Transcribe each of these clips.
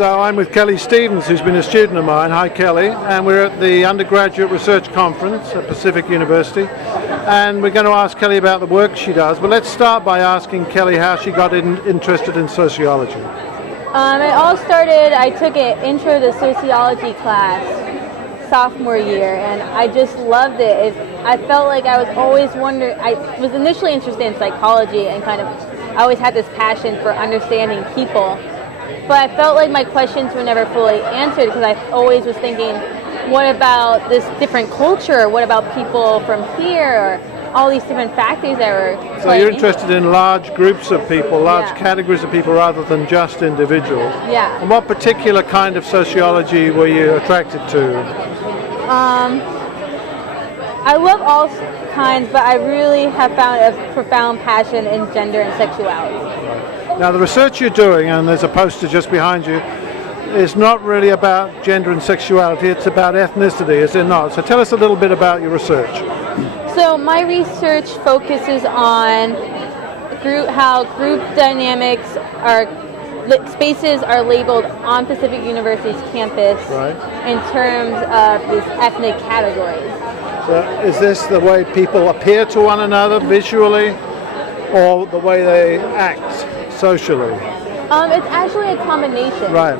So I'm with Kelly Stevens, who's been a student of mine. Hi, Kelly. And we're at the Undergraduate Research Conference at Pacific University. And we're going to ask Kelly about the work she does. But let's start by asking Kelly how she got interested in sociology. It all started, I took an intro to sociology class sophomore year, and I just loved it. I felt like I was always wondering, I was initially interested in psychology and I always had this passion for understanding people. But I felt like my questions were never fully answered because I always was thinking, what about this different culture? What about people from here? Or all these different factors that were playing. So you're interested in large groups of people, large categories of people rather than just individuals. Yeah. And what particular kind of sociology were you attracted to? I love all kinds, but I really have found a profound passion in gender and sexuality. Now, the research you're doing, and there's a poster just behind you, is not really about gender and sexuality, it's about ethnicity, is it not? So tell us a little bit about your research. So my research focuses on how group dynamics spaces are labeled on Pacific University's campus in terms of these ethnic categories. So is this the way people appear to one another visually, or the way they act socially? It's actually a combination. Right.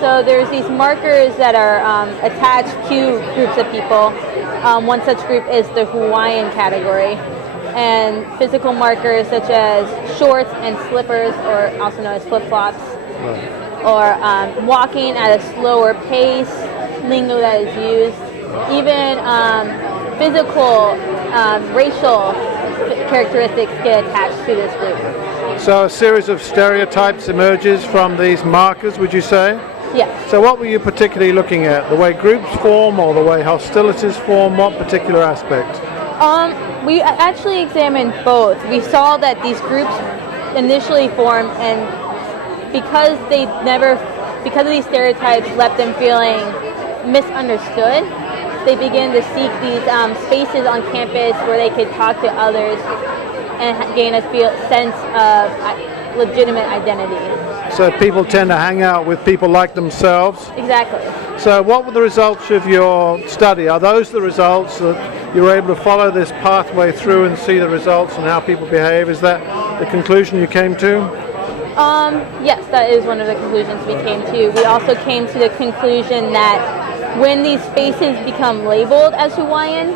So there's these markers that are attached to groups of people. One such group is the Hawaiian category. And physical markers such as shorts and slippers, or also known as flip-flops, or walking at a slower pace, lingo that is used, even physical, racial characteristics get attached to this group. So a series of stereotypes emerges from these markers, would you say? Yes. So what were you particularly looking at? The way groups form or the way hostilities form? What particular aspect? We actually examined both. We saw that these groups initially formed, and because of these stereotypes left them feeling misunderstood, they began to seek these spaces on campus where they could talk to others and gain a sense of legitimate identity. So people tend to hang out with people like themselves? Exactly. So what were the results of your study? Are those the results that you were able to follow this pathway through and see the results and how people behave? Is that the conclusion you came to? Yes, that is one of the conclusions we came to. We also came to the conclusion that when these spaces become labeled as Hawaiian,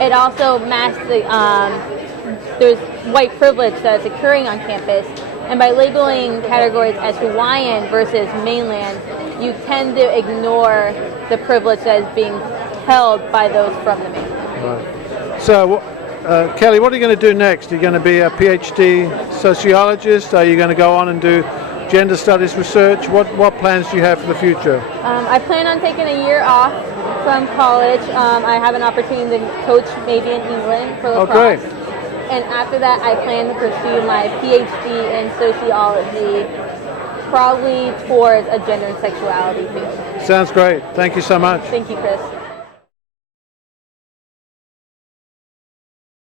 it also masks there's white privilege that's occurring on campus. And by labeling categories as Hawaiian versus mainland, you tend to ignore the privilege that is being held by those from the mainland. Right. So, Kelly, what are you going to do next? Are you going to be a PhD sociologist? Are you going to go on and do gender studies research? What plans do you have for the future? I plan on taking a year off from college. I have an opportunity to coach maybe in England for lacrosse. Oh, great. And after that, I plan to pursue my PhD in sociology, probably towards a gender and sexuality field. Sounds great. Thank you so much. Thank you, Chris.